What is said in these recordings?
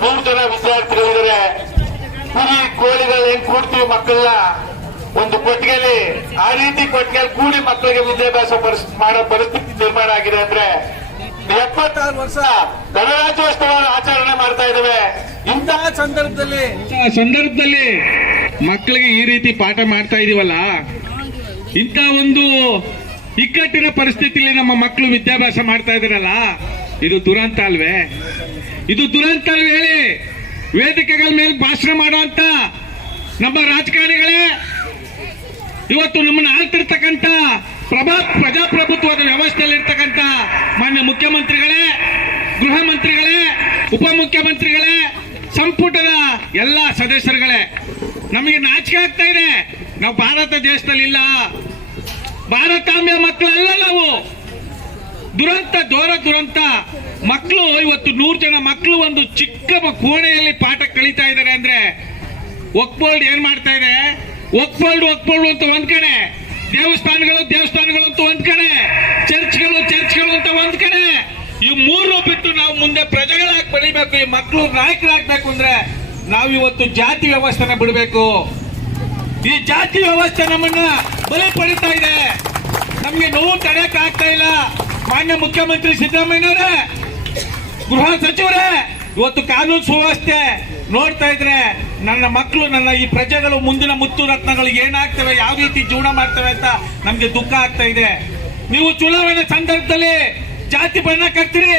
ನೂರು ಜನ ವಿದ್ಯಾರ್ಥಿಗಳಿದ್ದಾರೆ ಕುರಿ ಕೋಳಿಗಳು ಹೆಂಗ್ ಕೂಡ್ತೀವಿ ಮಕ್ಕಳನ್ನ? ಒಂದು ಕೊಟ್ಟಿಗೆಯಲ್ಲಿ, ಆ ರೀತಿ ಕೊಟ್ಟಿಗೆಯಲ್ಲಿ ಕೂಡಿ ಮಕ್ಕಳಿಗೆ ವಿದ್ಯಾಭ್ಯಾಸ ಮಾಡೋ ಪರಿಸ್ಥಿತಿ ನಿರ್ಮಾಣ ಆಗಿದೆ ಅಂದ್ರೆ, ಎಪ್ಪತ್ತಾರು ವರ್ಷ ಗಣರಾಜ್ಯೋತ್ಸವ ಆಚರಣೆ ಮಾಡ್ತಾ ಇದ್ದೇವೆ. ಇಂತಹ ಸಂದರ್ಭದಲ್ಲಿ ಇಂತಹ ಸಂದರ್ಭದಲ್ಲಿ ಮಕ್ಕಳಿಗೆ ಈ ರೀತಿ ಪಾಠ ಮಾಡ್ತಾ ಇದೀವಲ್ಲ? ಇಂತಹ ಒಂದು ಇಕ್ಕಟ್ಟಿನ ಪರಿಸ್ಥಿತಿಯಲ್ಲಿ ನಮ್ಮ ಮಕ್ಕಳು ವಿದ್ಯಾಭ್ಯಾಸ ಮಾಡ್ತಾ ಇದಾರಲ್ಲ ಇದು ದುರಂತ ಅಲ್ವೇ? ಇದು ದುರಂತ ಅಲ್ವೇ ಹೇಳಿ? ವೇದಿಕೆಗಳ ಮೇಲೆ ಭಾಷಣ ಮಾಡುವಂತ ನಮ್ಮ ರಾಜಕಾರಣಿಗಳೇ, ಇವತ್ತು ನಮ್ಮನ್ನು ಆಳ್ತಿರ್ತಕ್ಕಂಥ ಪ್ರಭಾ ಪ್ರಜಾಪ್ರಭುತ್ವದ ವ್ಯವಸ್ಥೆಯಲ್ಲಿ ಇರ್ತಕ್ಕಂಥ ಮಾನ್ಯ ಮುಖ್ಯಮಂತ್ರಿಗಳೇ, ಗೃಹ ಮಂತ್ರಿಗಳೇ, ಉಪಮುಖ್ಯಮಂತ್ರಿಗಳೇ, ಸಂಪುಟದ ಎಲ್ಲ ಸದಸ್ಯರುಗಳೇ, ನಮಗೆ ನಾಚಿಕೆ ಆಗ್ತಾ ಇದೆ. ನಾವು ಭಾರತ ದೇಶದಲ್ಲಿ ಇಲ್ಲ ಭಾರತಾಂಬೆ ಮಕ್ಕಳಲ್ಲ ನಾವು. ದುರಂತ ದೋರ ದುರಂತ. ಮಕ್ಕಳು ಇವತ್ತು ನೂರು ಜನ ಮಕ್ಕಳು ಒಂದು ಚಿಕ್ಕ ಕೋಣೆಯಲ್ಲಿ ಪಾಠ ಕಲಿತಾ ಇದ್ದಾರೆ ಅಂದ್ರೆ ಒಕ್ಬೋಲ್ಡ್ ಏನ್ ಮಾಡ್ತಾ ಇದೆ? ಒಕ್ಬೋಲ್ಡ್ ಒಕ್ಬೋಲ್ಡ್ ಅಂತ ಒಂದ್ ಕಡೆ ದೇವಸ್ಥಾನಗಳು ದೇವಸ್ಥಾನಗಳು ಅಂತ ಒಂದ್ ಕಡೆ ಚರ್ಚ್ಗಳು ಚರ್ಚ್ಗಳು ಅಂತ ಒಂದ್ ಕಡೆ ಈ ಮೂರು ಬಿಟ್ಟು ನಾವು ಮುಂದೆ ಪ್ರಜೆಗಳಾಗಿ ಬೆಳಿಬೇಕು, ಈ ಮಕ್ಕಳು ನಾಯಕರಾಗ್ಬೇಕು ಅಂದ್ರೆ ನಾವು ಇವತ್ತು ಜಾತಿ ವ್ಯವಸ್ಥೆನ ಬಿಡಬೇಕು. ಈ ಜಾತಿ ವ್ಯವಸ್ಥೆ ನಮ್ಮನ್ನ ಬಲಿ ಪಡಿತಾ ಇದೆ. ನಮ್ಗೆ ನೋವು ತಡೆಯಕ್ ಆಗ್ತಾ ಇಲ್ಲ. ಮಾನ್ಯ ಮುಖ್ಯಮಂತ್ರಿ ಸಿದ್ದರಾಮಯ್ಯನವರೇ, ಗೃಹ ಸಚಿವರೇ, ಇವತ್ತು ಕಾನೂನು ಸುವ್ಯವಸ್ಥೆ ನೋಡ್ತಾ ಇದ್ರೆ ನನ್ನ ಮಕ್ಕಳು, ನನ್ನ ಈ ಪ್ರಜೆಗಳು ಮುಂದಿನ ಮುತ್ತು ರತ್ನಗಳು ಏನಾಗ್ತವೆ, ಯಾವ ರೀತಿ ಜೀವನ ಮಾಡ್ತವೆ ಅಂತ ನಮ್ಗೆ ದುಃಖ ಆಗ್ತಾ ಇದೆ. ನೀವು ಚುನಾವಣೆ ಸಂದರ್ಭದಲ್ಲಿ ಜಾತಿ ಬಣ್ಣ ಕಟ್ತೀರಿ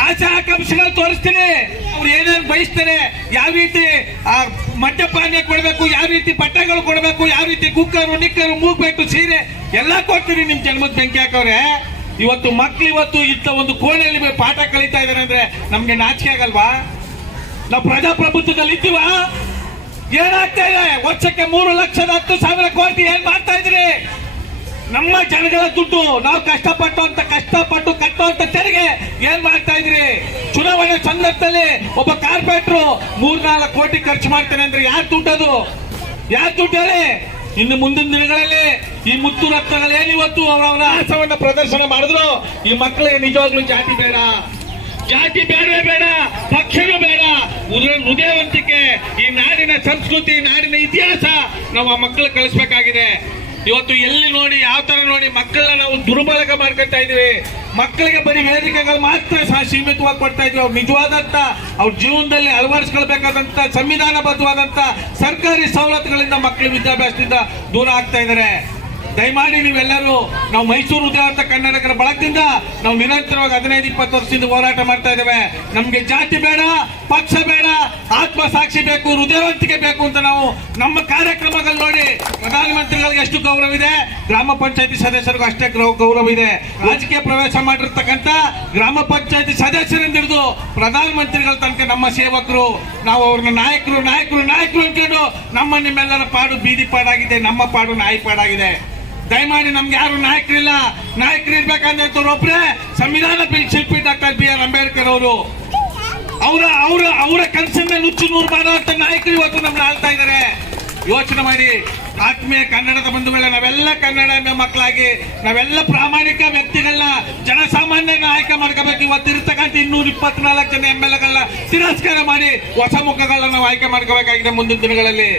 ಆಶಾ ಆಕಾಂಕ್ಷೆಗಳು ತೋರಿಸ್ತೀರಿ, ಅವ್ರು ಏನೇನು ಬಯಸ್ತಾರೆ, ಯಾವ ರೀತಿ, ಆ, ಮದ್ಯಪಾನ ಕೊಡಬೇಕು, ಯಾವ ರೀತಿ ಬಟ್ಟೆಗಳು ಕೊಡಬೇಕು, ಯಾವ ರೀತಿ ಕುಕ್ಕರು, ನಿಕ್ಕರು, ಮೂಗ್ಬೇಕು, ಸೀರೆ ಎಲ್ಲ ಕೊಡ್ತೀರಿ ನಿಮ್ ಜನ್ಮದ ಬೆಂಕಿ ಇವತ್ತು ಮಕ್ಳು ಇವತ್ತು ಇಂಥ ಒಂದು ಕೋಣೆಯಲ್ಲಿ ಪಾಠ ಕಲಿತಾ ಇದಾರೆ ಅಂದ್ರೆ ನಮ್ಗೆ ನಾಚಿಕೆ ಆಗಲ್ವಾ? ನಾವು ಪ್ರಜಾಪ್ರಭುತ್ವದಲ್ಲಿ ಇದ್ದೀವ? ಏನಾಗ್ತಾ ಇದೆ? ವರ್ಷಕ್ಕೆ ಮೂರು ಲಕ್ಷದ ಹತ್ತು ಸಾವಿರ ಕೋಟಿ ಏನ್ ಮಾಡ್ತಾ ಇದ್ರಿ? ನಮ್ಮ ಜನಗಳ ದುಡ್ಡು ನಾವು ಕಷ್ಟಪಟ್ಟು ಅಂತ ಕಷ್ಟಪಟ್ಟು ಕಟ್ಟುವಂತ ತೆರಿಗೆ ಏನ್ ಮಾಡ್ತಾ ಇದ್ರಿ? ಚುನಾವಣೆ ಸಂದರ್ಭದಲ್ಲಿ ಒಬ್ಬ ಕಾರ್ಪೊರೇಟ್ರು ಮೂರ್ನಾಲ್ಕು ಕೋಟಿ ಖರ್ಚು ಮಾಡ್ತಾನೆ ಅಂದ್ರೆ ಯಾರು ದುಡ್ಡದು? ಯಾರ್ ದುಡ್ಡು ಇನ್ನು ಮುಂದಿನ ದಿನಗಳಲ್ಲಿ ಈ ಮುತ್ತು ಏನಿವತ್ತು ಅವರವರ ಆಸವನ್ನ ಪ್ರದರ್ಶನ ಮಾಡಿದ್ರು? ಈ ಮಕ್ಕಳಿಗೆ ನಿಜವಾಗ್ಲೂ ಜಾತಿ ಬೇಡ. ಜಾತಿ ಬೇಡವೇ ಬೇಡ, ಪಕ್ಷನೂ ಬೇಡ. ಹೃದಯವಂತಿಕೆ, ಈ ನಾಡಿನ ಸಂಸ್ಕೃತಿ, ನಾಡಿನ ಇತಿಹಾಸ ನಾವು ಆ ಮಕ್ಕಳು ಕಳಿಸ್ಬೇಕಾಗಿದೆ. ಇವತ್ತು ಎಲ್ಲಿ ನೋಡಿ, ಯಾವ ತರ ನೋಡಿ ಮಕ್ಕಳನ್ನ ನಾವು ದುರ್ಬಳಕೆ ಮಾಡ್ಕೊತಾ ಇದೀವಿ ಮಕ್ಕಳಿಗೆ ಬರೀ ವೇದಿಕೆಗಳು ಮಾತ್ರ ಸೀಮಿತವಾಗಿ ಕೊಡ್ತಾ ಇದ್ವಿ ಅವ್ರು ನಿಜವಾದಂತ ಅವ್ರ ಜೀವನದಲ್ಲಿ ಅಳವಡಿಸ್ಕೊಳ್ಬೇಕಾದಂತ ಸಂವಿಧಾನಬದ್ಧವಾದಂತ ಸರ್ಕಾರಿ ಸವಲತ್ತುಗಳಿಂದ ಮಕ್ಕಳು ವಿದ್ಯಾಭ್ಯಾಸದಿಂದ ದೂರ ಆಗ್ತಾ ಇದ್ದಾರೆ ದಯಮಾಡಿ ನೀವೆಲ್ಲರೂ ನಾವು ಮೈಸೂರು ಉದ್ಯಾವರ್ತ ಕನ್ನಡಕರ ಬಳಕದಿಂದ ನಾವು ನಿರಂತರವಾಗಿ ಹದಿನೈದು, ಇಪ್ಪತ್ತು ವರ್ಷದಿಂದ ಹೋರಾಟ ಮಾಡ್ತಾ ಇದ್ದೇವೆ. ನಮಗೆ ಜಾತಿ ಬೇಡ ಪಕ್ಷ ಬೇಡ, ಆತ್ಮಸಾಕ್ಷಿ ಬೇಕು, ಹೃದಯವಂತಿಕೆ ಬೇಕು ಅಂತ ನಾವು ನಮ್ಮ ಕಾರ್ಯಕ್ರಮಗಳು ನೋಡಿ ಪ್ರಧಾನಮಂತ್ರಿಗಳಿಗೆ ಎಷ್ಟು ಗೌರವ ಇದೆ ಗ್ರಾಮ ಪಂಚಾಯತಿ ಸದಸ್ಯರಿಗೂ ಅಷ್ಟೇ ಗೌರವ ಇದೆ ರಾಜಕೀಯ ಪ್ರವೇಶ ಮಾಡಿರ್ತಕ್ಕಂಥ ಗ್ರಾಮ ಪಂಚಾಯತಿ ಸದಸ್ಯರಿಂದ ಹಿಡಿದು ಪ್ರಧಾನಮಂತ್ರಿಗಳ ತನಕ ನಮ್ಮ ಸೇವಕರು, ನಾವು ಅವ್ರನ್ನ ನಾಯಕರು ನಾಯಕರು ನಾಯಕರು ಅನ್ಕೊಂಡು ನಮ್ಮ ನಿಮ್ಮೆಲ್ಲರ ಪಾಡು ಬೀದಿ ಪಾಡಾಗಿದೆ, ನಮ್ಮ ಪಾಡು ನಾಯಿ ಪಾಡಾಗಿದೆ. ದಯಮಾಡಿ ನಮ್ಗೆ ಯಾರು ನಾಯಕರಿಲ್ಲ. ನಾಯಕರು ಇರ್ಬೇಕಂದ್ರೆ ಒಬ್ರೆ. ಸಂವಿಧಾನ ಶಿಲ್ಪಿ ಡಾಕ್ಟರ್ ಬಿ ಆರ್ ಅಂಬೇಡ್ಕರ್ ಅವರು. ಅವರ ಅವರ ಅವರ ಕನಸನ್ನ ನುಚ್ಚು ನೂರು ಮಾಡುವಂತ ನಾಯಕರು ಇವತ್ತು ನಮ್ಮನ್ನ ಆಳ್ತಾ ಇದ್ದಾರೆ. ಯೋಚನೆ ಮಾಡಿ, ಆತ್ಮೀಯ ಕನ್ನಡದ ಬಂಧುಗಳೇ, ನಾವೆಲ್ಲ ಕನ್ನಡ ಮಕ್ಕಳಾಗಿ, ನಾವೆಲ್ಲ ಪ್ರಾಮಾಣಿಕ ವ್ಯಕ್ತಿಗಳನ್ನ ಜನಸಾಮಾನ್ಯನ ಆಯ್ಕೆ ಮಾಡ್ಕೋಬೇಕು. ಇವತ್ತು ಇರ್ತಕ್ಕಂಥ ಇನ್ನೂರ ಇಪ್ಪತ್ನಾಲ್ಕು ಜನ ಎಂ ಎಲ್ ಎಗಳನ್ನ ತಿರಸ್ಕಾರ ಮಾಡಿ ಹೊಸ ಮುಖಗಳನ್ನ ನಾವು ಆಯ್ಕೆ ಮಾಡ್ಕೋಬೇಕಾಗಿದೆ ಮುಂದಿನ ದಿನಗಳಲ್ಲಿ.